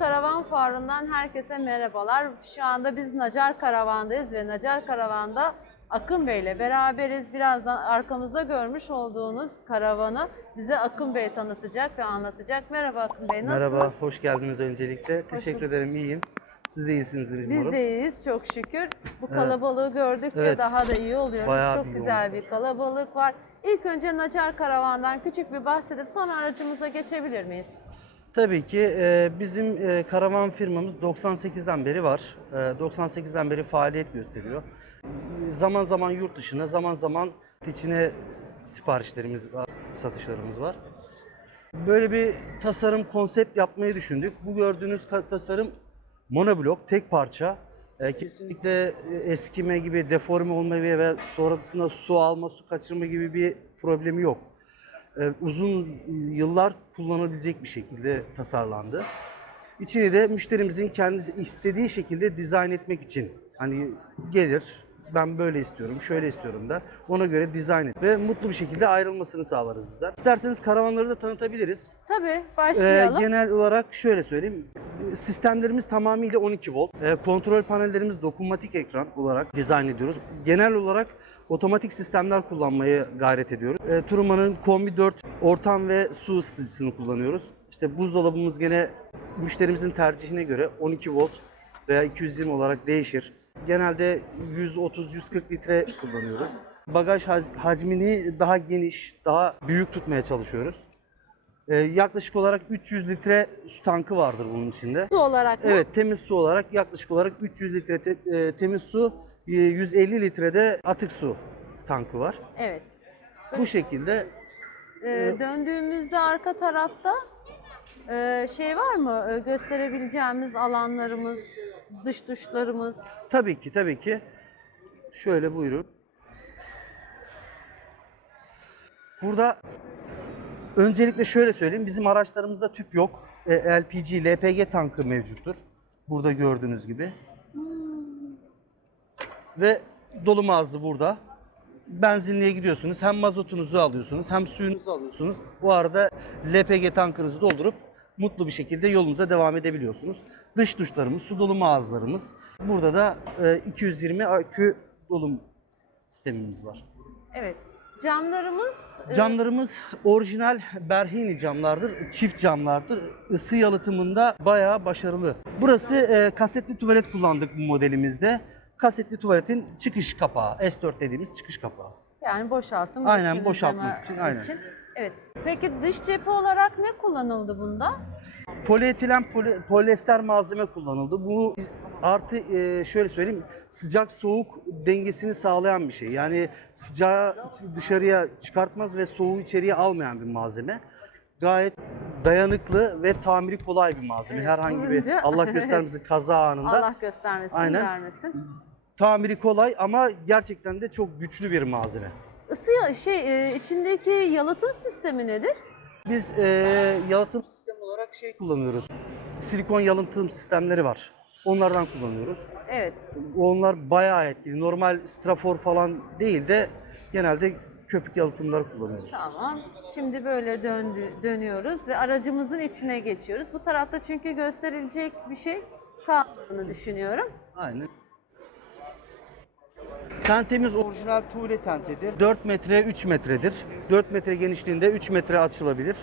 Karavan Fuarı'ndan herkese merhabalar. Şu anda biz Nacar Karavan'dayız ve Nacar Karavan'da Akın Bey ile beraberiz. Birazdan arkamızda görmüş olduğunuz karavanı bize Akın Bey tanıtacak ve anlatacak. Merhaba Akın Bey, nasılsınız? Merhaba, hoş geldiniz öncelikle. Teşekkür ederim, iyiyim. Siz de iyisinizdir umarım. Biz de iyiyiz çok şükür. Bu Evet. kalabalığı gördükçe Evet. daha da iyi oluyoruz. Bayağı çok bir güzel yoğun. bir kalabalık var. İlk önce Nacar Karavan'dan küçük bir bahsedip sonra aracımıza geçebilir miyiz? Tabii ki bizim karavan firmamız 98'den beri var. E, 98'den beri faaliyet gösteriyor. Zaman zaman yurt dışına, zaman zaman içine siparişlerimiz var, satışlarımız var. Böyle bir tasarım, konsept yapmayı düşündük. Bu gördüğünüz tasarım monoblok, tek parça. Kesinlikle eskime gibi, deforme olma ve sonrasında su alma, su kaçırma gibi bir problemi yok. E, uzun yıllar kullanabilecek bir şekilde tasarlandı. İçini de müşterimizin kendisi istediği şekilde dizayn etmek için hani gelir ben böyle istiyorum, şöyle istiyorum da ona göre dizayn et ve mutlu bir şekilde ayrılmasını sağlarız bizler. İsterseniz karavanları da tanıtabiliriz. Tabii Ee, başlayalım. genel olarak şöyle söyleyeyim. Ee, Sistemlerimiz tamamıyla 12 volt. Ee, kontrol panellerimiz dokunmatik ekran olarak dizayn ediyoruz. Genel olarak otomatik sistemler kullanmaya gayret ediyoruz. Ee, Turuma'nın Kombi 4 ortam ve su ısıtıcısını kullanıyoruz. İşte buzdolabımız gene müşterimizin tercihine göre 12 volt veya 220 olarak değişir. Genelde 130-140 litre kullanıyoruz. Bagaj hac- hacmini daha geniş, daha büyük tutmaya çalışıyoruz. Ee, yaklaşık olarak 300 litre su tankı vardır bunun içinde. Su olarak mı? Evet, temiz su olarak yaklaşık olarak 300 litre te- e, temiz su, e, 150 litrede atık su tankı var. Evet. Bu şekilde Ee, döndüğümüzde arka tarafta e, şey var mı? E, gösterebileceğimiz alanlarımız, dış duşlarımız. tabii ki tabii ki şöyle buyurun. Burada öncelikle şöyle söyleyeyim. Bizim araçlarımızda tüp yok. E, LPG, LPG tankı mevcuttur. Burada gördüğünüz gibi. Ve dolum ağzı burada. Benzinliğe gidiyorsunuz. Hem mazotunuzu alıyorsunuz hem suyunuzu alıyorsunuz. Bu arada LPG tankınızı doldurup mutlu bir şekilde yolunuza devam edebiliyorsunuz. Dış duşlarımız, su dolum ağızlarımız. Burada da e, 220 akü dolum sistemimiz var. Evet. Camlarımız e, Camlarımız orijinal Berhini camlardır, çift camlardır. Isı yalıtımında bayağı başarılı. Burası e, kasetli tuvalet kullandık bu modelimizde. Kasetli tuvaletin çıkış kapağı, S4 dediğimiz çıkış kapağı. yani boşaltım. Aynen, boşaltmak için, aynen. Evet. Peki dış cephe olarak ne kullanıldı bunda? Polietilen poli- polyester malzeme kullanıldı. Bu artı e, şöyle söyleyeyim sıcak soğuk dengesini sağlayan bir şey. Yani sıcağı dışarıya çıkartmaz ve soğuğu içeriye almayan bir malzeme. Gayet dayanıklı ve tamiri kolay bir malzeme. Evet, Herhangi kurunca- bir Allah göstermesin kaza anında. Allah göstermesin, Aynen. vermesin. Tamiri kolay ama gerçekten de çok güçlü bir malzeme. Isı ya- şey e, içindeki yalıtım sistemi nedir? Biz e, yalıtım sistemi olarak şey kullanıyoruz. Silikon yalıtım sistemleri var. Onlardan kullanıyoruz. Evet. Onlar bayağı etkili. Normal strafor falan değil de genelde köpük yalıtımları kullanıyoruz. Tamam. Şimdi böyle döndü, dönüyoruz ve aracımızın içine geçiyoruz. Bu tarafta çünkü gösterilecek bir şey kalmadığını düşünüyorum. Aynen. Tentemiz orijinal tuğle tentedir. 4 metre 3 metredir. 4 metre genişliğinde 3 metre açılabilir.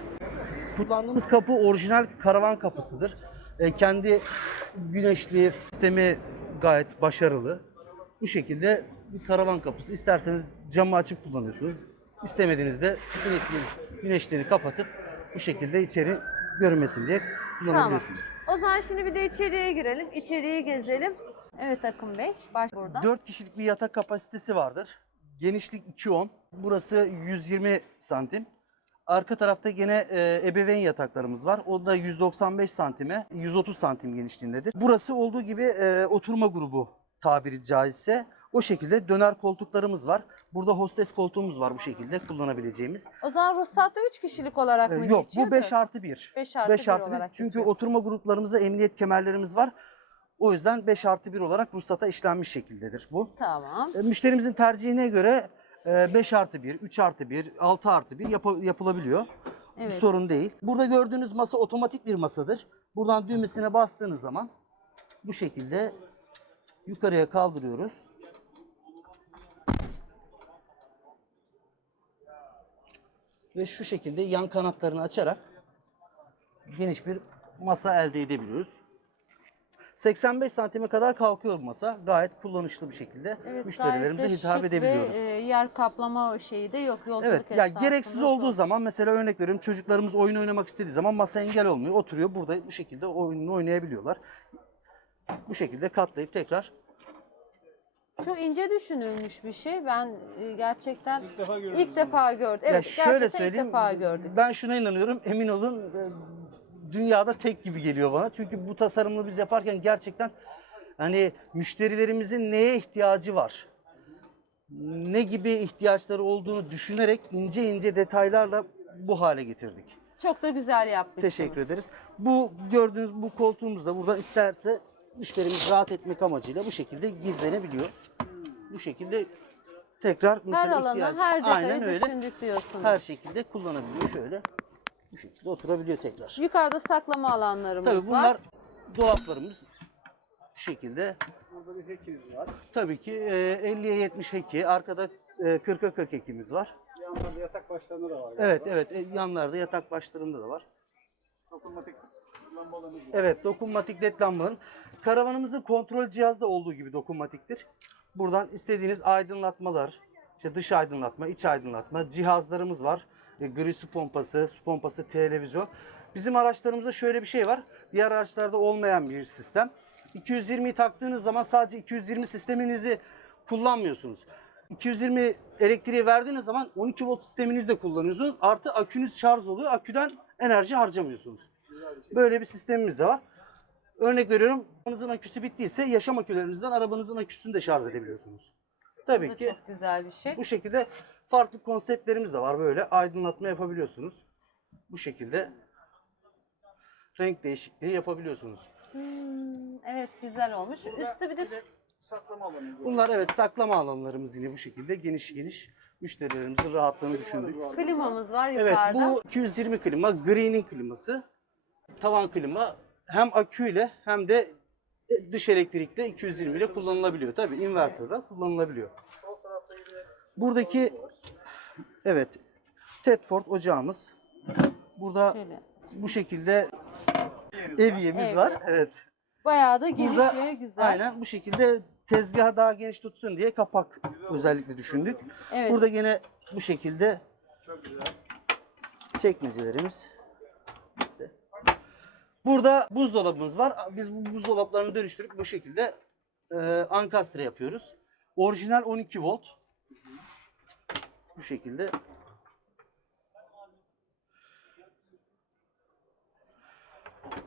Kullandığımız kapı orijinal karavan kapısıdır. E, kendi güneşli sistemi gayet başarılı. Bu şekilde bir karavan kapısı. İsterseniz camı açıp kullanıyorsunuz. İstemediğinizde güneşliğini kapatıp bu şekilde içeri görünmesin diye kullanabiliyorsunuz. O zaman şimdi bir de içeriye girelim. İçeriyi gezelim. Evet Akın Bey, baş burada. 4 kişilik bir yatak kapasitesi vardır. Genişlik 2.10. Burası 120 santim. Arka tarafta gene e, ebeveyn yataklarımız var. O da 195 santime 130 santim genişliğindedir. Burası olduğu gibi e, oturma grubu tabiri caizse. O şekilde döner koltuklarımız var. Burada hostes koltuğumuz var bu şekilde kullanabileceğimiz. O zaman ruhsatta 3 kişilik olarak E, mı yok geçiyor? bu 5 artı 1. 5 artı 5 1 artı 1 olarak çünkü geçiyor. oturma gruplarımızda emniyet kemerlerimiz var. O yüzden 5 artı 1 olarak ruhsata işlenmiş şekildedir bu. Tamam. E, Müşterimizin tercihine göre e, 5 artı 1, 3 artı 1, 6 artı 1 yapı- yapılabiliyor. Bir Evet. sorun değil. Burada gördüğünüz masa otomatik bir masadır. Buradan düğmesine bastığınız zaman bu şekilde yukarıya kaldırıyoruz. Ve şu şekilde yan kanatlarını açarak geniş bir masa elde edebiliyoruz. 85 santime kadar kalkıyor bu masa. Gayet kullanışlı bir şekilde Evet, müşterilerimize hitap edebiliyoruz. Ve e, yer kaplama şeyi de yok yolculuk Evet ya esnasında gereksiz olduğu zor. zaman mesela örnek veriyorum çocuklarımız oyun oynamak istediği zaman masa engel olmuyor. Oturuyor burada bu şekilde oyununu oynayabiliyorlar. Bu şekilde katlayıp tekrar Çok ince düşünülmüş bir şey. Ben e, gerçekten İlk defa ilk defa gördüm. Evet ya şöyle gerçekten söyleyeyim. ilk defa gördük. Ben şuna inanıyorum. Emin olun e, dünyada tek gibi geliyor bana. Çünkü bu tasarımı biz yaparken gerçekten hani müşterilerimizin neye ihtiyacı var? Ne gibi ihtiyaçları olduğunu düşünerek ince ince detaylarla bu hale getirdik. Çok da güzel yapmışsınız. Teşekkür ederiz. Bu gördüğünüz bu koltuğumuz da burada isterse müşterimiz rahat etmek amacıyla bu şekilde gizlenebiliyor. Bu şekilde tekrar Her alana, ihtiyacı- her Aynen detayı öyle. düşündük diyorsunuz. Her şekilde kullanabiliyor şöyle. Bu şekilde oturabiliyor tekrar. Yukarıda saklama alanlarımız Tabii var. bunlar dolaplarımız. Bu şekilde. Burada bir hekimiz var. Tabii ki e, 50'ye 70 heki, arkada e, 40'a 40 hekimiz var. Yanlarda yatak başlarında da var. galiba. Evet evet e, yanlarda yatak başlarında da var. Dokunmatik lambalarımız var. Evet, dokunmatik led lambaların. Karavanımızın kontrol cihazı da olduğu gibi dokunmatiktir. Buradan istediğiniz aydınlatmalar, işte dış aydınlatma, iç aydınlatma, cihazlarımız var. E, gri su pompası, su pompası, televizyon. Bizim araçlarımızda şöyle bir şey var. Diğer araçlarda olmayan bir sistem. 220'yi taktığınız zaman sadece 220 sisteminizi kullanmıyorsunuz. 220 elektriği verdiğiniz zaman 12 volt sisteminizi de kullanıyorsunuz. Artı akünüz şarj oluyor. Aküden enerji harcamıyorsunuz. Böyle bir sistemimiz de var. Örnek veriyorum, arabanızın aküsü bittiyse yaşam akülerinizden arabanızın aküsünü de şarj edebiliyorsunuz. Bu Tabii da ki çok güzel bir şey. bu şekilde farklı konseptlerimiz de var böyle. Aydınlatma yapabiliyorsunuz. Bu şekilde renk değişikliği yapabiliyorsunuz. Hmm, evet güzel olmuş. Üstte bir de saklama alanımız. Bunlar evet saklama alanlarımız yine bu şekilde geniş geniş müşterilerimizin rahatlığını düşündük. klimamız var Evet yukarıda. bu 220 klima, Green'in kliması. Tavan klima hem aküyle hem de dış elektrikle 220 ile kullanılabiliyor. Tabii inverter'da kullanılabiliyor. Buradaki evet Tedford ocağımız. Burada Şöyle. bu şekilde evyemiz Evye. var. Evet. Bayağı da geniş Burada ve güzel. Aynen bu şekilde tezgahı daha geniş tutsun diye kapak özellikle düşündük. Evet. Burada yine bu şekilde Çok güzel. çekmecelerimiz. Burada buzdolabımız var. Biz bu buzdolaplarını dönüştürüp bu şekilde e, ankastre yapıyoruz. Orijinal 12 volt. Bu şekilde.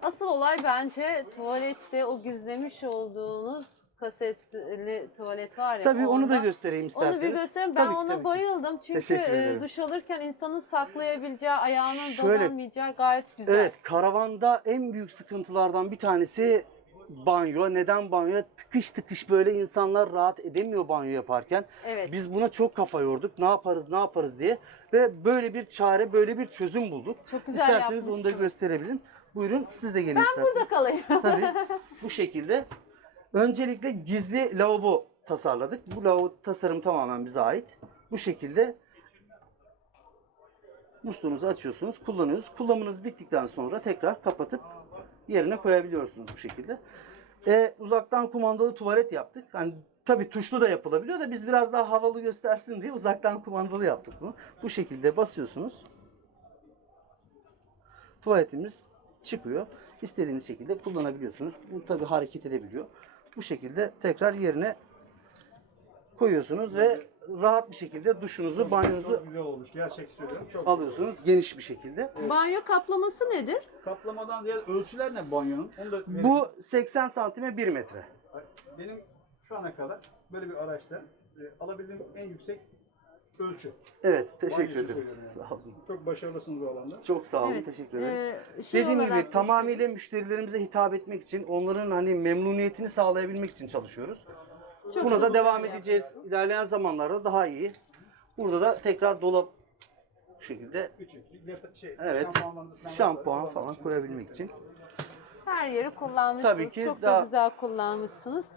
Asıl olay bence tuvalette o gizlemiş olduğunuz kasetli tuvalet var ya. Tabii onu da göstereyim isterseniz. Onu bir gösterin. Ben Tabii ki, ona tabii ki. bayıldım. Çünkü Teşekkür e, ederim. duş alırken insanın saklayabileceği, ayağının Şöyle- dolanmayacağı gayet güzel. Evet, karavanda en büyük sıkıntılardan bir tanesi banyo. Neden banyo? Tıkış tıkış böyle insanlar rahat edemiyor banyo yaparken. Evet. Biz buna çok kafa yorduk. Ne yaparız, ne yaparız diye. Ve böyle bir çare, böyle bir çözüm bulduk. Çok güzel İsterseniz onu da gösterebilirim. Buyurun siz de gelin isterseniz. Burada kalayım. Tabii bu şekilde. Öncelikle gizli lavabo tasarladık. Bu lavabo tasarım tamamen bize ait. Bu şekilde musluğunuzu açıyorsunuz, kullanıyorsunuz. Kullanımınız bittikten sonra tekrar kapatıp yerine koyabiliyorsunuz bu şekilde. E, uzaktan kumandalı tuvalet yaptık. Hani tabii tuşlu da yapılabiliyor da biz biraz daha havalı göstersin diye uzaktan kumandalı yaptık bunu. Bu şekilde basıyorsunuz. Tuvaletimiz çıkıyor. İstediğiniz şekilde kullanabiliyorsunuz. Bu tabii hareket edebiliyor. Bu şekilde tekrar yerine koyuyorsunuz ve rahat bir şekilde duşunuzu, banyonuzu Çok güzel olmuş. Gerçek söylüyorum. Çok alıyorsunuz geniş bir şekilde. Banyo kaplaması nedir? Kaplamadan ziyade ölçüler ne banyonun? Onu da Bu 80 santime 1 metre. benim şu ana kadar böyle bir araçta e, alabildiğim en yüksek ölçü. Evet, teşekkür Banyo için ederiz. söylüyorum Sağ olun. Çok başarılısınız bu alanda. Çok sağ olun, Evet, teşekkür ederiz. Ee, şey Dediğim olarak gibi tamamıyla müşterilerimize hitap etmek için, onların hani memnuniyetini sağlayabilmek için çalışıyoruz. Çok Buna da devam edeceğiz. İlerleyen zamanlarda daha iyi. Burada da tekrar dolap Bu şekilde Şey, Evet. şampuan falan koyabilmek için. Her yeri kullanmışsınız. Tabii ki Çok daha- da güzel kullanmışsınız.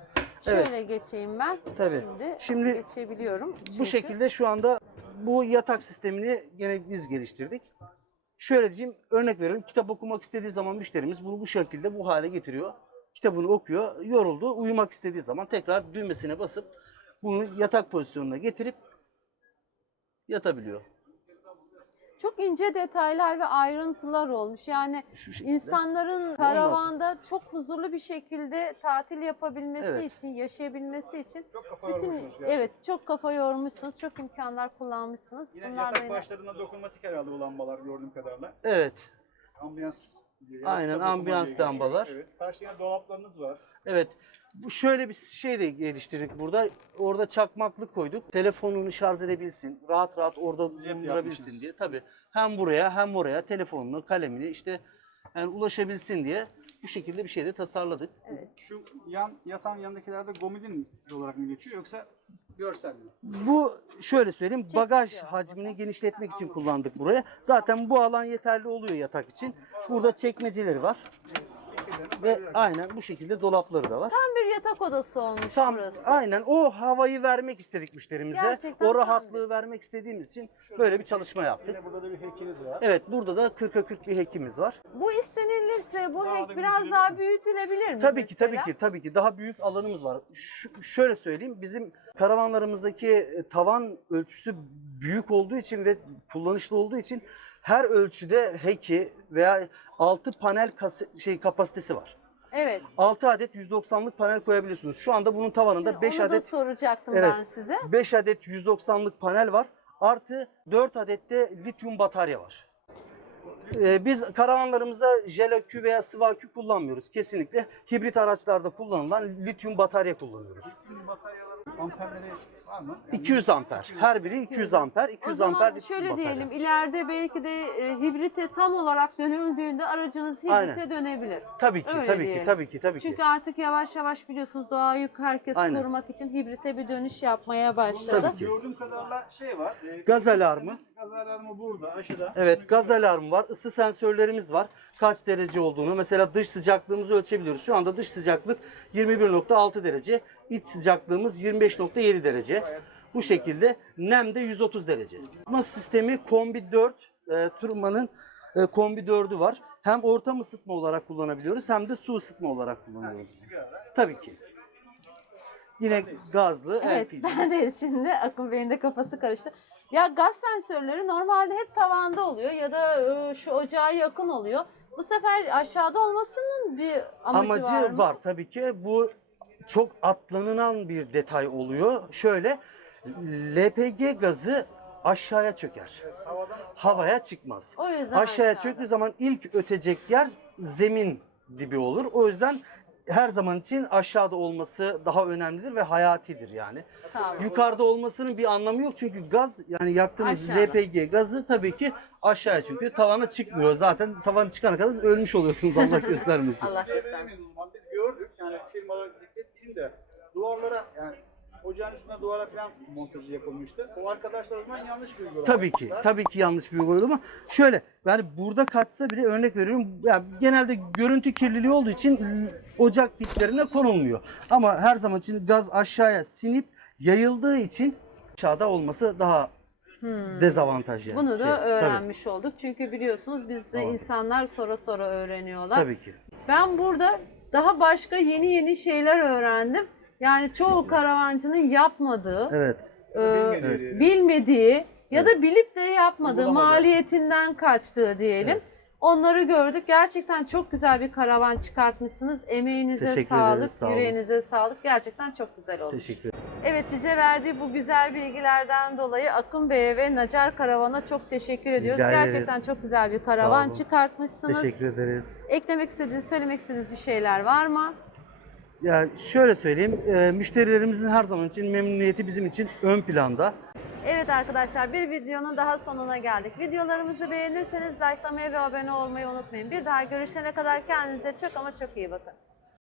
Evet. Şöyle geçeyim ben. Tabii. Şimdi, Şimdi geçebiliyorum. Bu Çünkü- şekilde şu anda bu yatak sistemini gene biz geliştirdik. Şöyle diyeyim, örnek veriyorum. Kitap okumak istediği zaman müşterimiz bunu bu şekilde bu hale getiriyor. Kitabını okuyor, yoruldu, uyumak istediği zaman tekrar düğmesine basıp bunu yatak pozisyonuna getirip yatabiliyor. Çok ince detaylar ve ayrıntılar olmuş. Yani Şu insanların karavanda çok huzurlu bir şekilde tatil yapabilmesi Evet. için, yaşayabilmesi için Çok kafa bütün yormuşsunuz evet çok kafa yormuşsunuz, çok imkanlar kullanmışsınız. Yine Bunlar da yatak yine başlarında dokunmatik herhalde o lambalar gördüğüm kadarıyla. Evet, Ambiyans Aynen, kitap okuma ambiyans diye geçiyor. lambalar. Evet. Karşıya dolaplarınız var. evet. Bu şöyle bir şey de geliştirdik burada. Orada çakmaklık koyduk. Telefonunu şarj edebilsin, rahat rahat orada bulundurabilsin yapmışsınız. diye. Tabii hem buraya hem oraya telefonunu, kalemini işte yani ulaşabilsin diye bu şekilde bir şey de tasarladık. Şu yan yatağın yanındakilerde gomidin olarak mı geçiyor yoksa görsel mi? Bu şöyle söyleyeyim bagaj hacmini genişletmek için kullandık buraya. Zaten bu alan yeterli oluyor yatak için. Burada çekmeceleri var ve aynen bu şekilde dolapları da var. tam bir yatak odası olmuş Tam burası. aynen o havayı vermek istedik müşterimize. Gerçekten o tam rahatlığı vermek istediğimiz için böyle bir çalışma yaptık. Yine burada da bir heykiniz var. Evet burada da 40'a 40 bir hekimiz var. Bu istenilirse bu Daha hek da biraz daha büyütülebilir mi? Tabii ki tabii mesela? ki tabii ki daha büyük alanımız var. Şu, şöyle söyleyeyim bizim karavanlarımızdaki e, tavan ölçüsü büyük olduğu için ve kullanışlı olduğu için her ölçüde heki veya 6 panel kas- şey kapasitesi var. Evet. 6 adet 190'lık panel koyabiliyorsunuz. Şu anda bunun tavanında Şimdi 5 onu da adet soracaktım Evet. ben size. 5 adet 190'lık panel var. Artı 4 adet de lityum batarya var. Ee, biz karavanlarımızda jel akü veya sıvı akü kullanmıyoruz. Kesinlikle hibrit araçlarda kullanılan lityum batarya kullanıyoruz. Şimdi bataryaların amperleri 200 amper. Her biri 200 amper. 200 o zaman amper lityum şöyle batarya. diyelim ileride belki de e, hibrite tam olarak dönüldüğünde aracınız hibrite Aynen. dönebilir. Tabii ki, Öyle tabii diyelim. ki, tabii ki, tabii ki. Çünkü artık yavaş yavaş biliyorsunuz doğayı herkes Aynen. korumak için hibrite bir dönüş yapmaya başladı. Tabii ki. Gördüğüm kadarıyla şey var. e, Gaz alarmı. Gaz alarmı burada aşağıda. Evet, gaz alarmı var, ısı sensörlerimiz var. Kaç derece olduğunu, mesela dış sıcaklığımızı ölçebiliyoruz. Şu anda dış sıcaklık 21.6 derece, iç sıcaklığımız 25.7 derece. Bu şekilde nem de 130 derece. Isıtma sistemi kombi 4, e, Turman'ın e, kombi 4'ü var. Hem ortam ısıtma olarak kullanabiliyoruz hem de su ısıtma olarak kullanıyoruz. Tabii ki. Yine gazlı, Evet, LPG. ben de şimdi Akın Bey'in de kafası karıştı. Ya gaz sensörleri normalde hep tavanda oluyor ya da e, şu ocağa yakın oluyor. Bu sefer aşağıda olmasının bir amacı, amacı var mı? tabii ki. Bu çok atlanılan bir detay oluyor. Şöyle LPG gazı aşağıya çöker. Havaya çıkmaz. O yüzden Aşağıya aşağıda. çöktüğü zaman ilk ötecek yer zemin dibi olur. O yüzden her zaman için aşağıda olması daha önemlidir ve hayatidir yani. Tamam. Yukarıda olmasının bir anlamı yok çünkü gaz yani yaktığımız Aşağıda. LPG gazı tabii ki aşağıya çünkü tavana çıkmıyor. Zaten tavan çıkana kadar ölmüş oluyorsunuz Allah göstermesin. Allah göstermesin. Biz gördük yani firmaları zikretmeyeyim de duvarlara yani ocağın üstüne duvara falan montajı yapılmıştı. O arkadaşlar o zaman yanlış bir uygulama Tabii ki, yapmışlar. tabii ki yanlış bir uygulama. Şöyle, yani burada kaçsa bile örnek veriyorum, yani genelde görüntü kirliliği olduğu için ocak diplerine konulmuyor. Ama her zaman için gaz aşağıya sinip yayıldığı için aşağıda olması daha Hmm. dezavantaj yani. Bunu da Şey, tabii, öğrenmiş olduk. Çünkü biliyorsunuz bizde Tamam. insanlar sonra sonra öğreniyorlar. Tabii ki. Ben burada daha başka yeni yeni şeyler öğrendim. Yani çoğu karavancının yapmadığı, Evet. e, Bilmediği- bilmediği ya da bilip de yapmadığı, maliyetinden kaçtığı diyelim. Evet. Onları gördük. Gerçekten çok güzel bir karavan çıkartmışsınız. Emeğinize Teşekkür sağlık, ederiz, sağ olun. yüreğinize sağlık. Gerçekten çok güzel olmuş. Teşekkür ederim. Evet bize verdiği bu güzel bilgilerden dolayı Akın Bey'e ve Nacar Karavan'a çok teşekkür ediyoruz. Rica ederiz. Gerçekten çok güzel bir Sağ karavan olun. çıkartmışsınız. Teşekkür ederiz. Eklemek istediğiniz, söylemek istediğiniz bir şeyler var mı? Ya şöyle söyleyeyim, e, müşterilerimizin her zaman için memnuniyeti bizim için ön planda. Evet arkadaşlar bir videonun daha sonuna geldik. Videolarımızı beğenirseniz likelamayı ve abone olmayı unutmayın. Bir daha görüşene kadar kendinize çok ama çok iyi bakın.